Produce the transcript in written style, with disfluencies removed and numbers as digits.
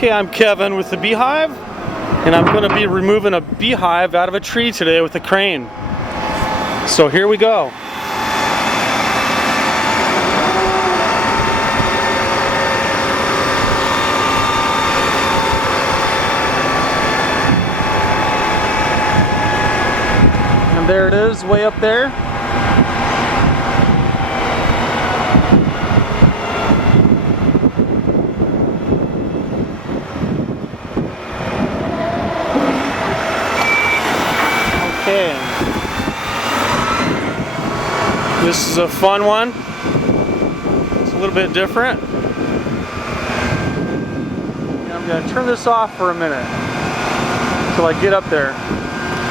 Okay, I'm Kevin with the Beehive, and I'm going to be removing a beehive out of a tree today with a crane. So here we go. And there it is, way up there. Okay. This is a fun one. It's a little bit different. And I'm going to turn this off for a minute until I get up there.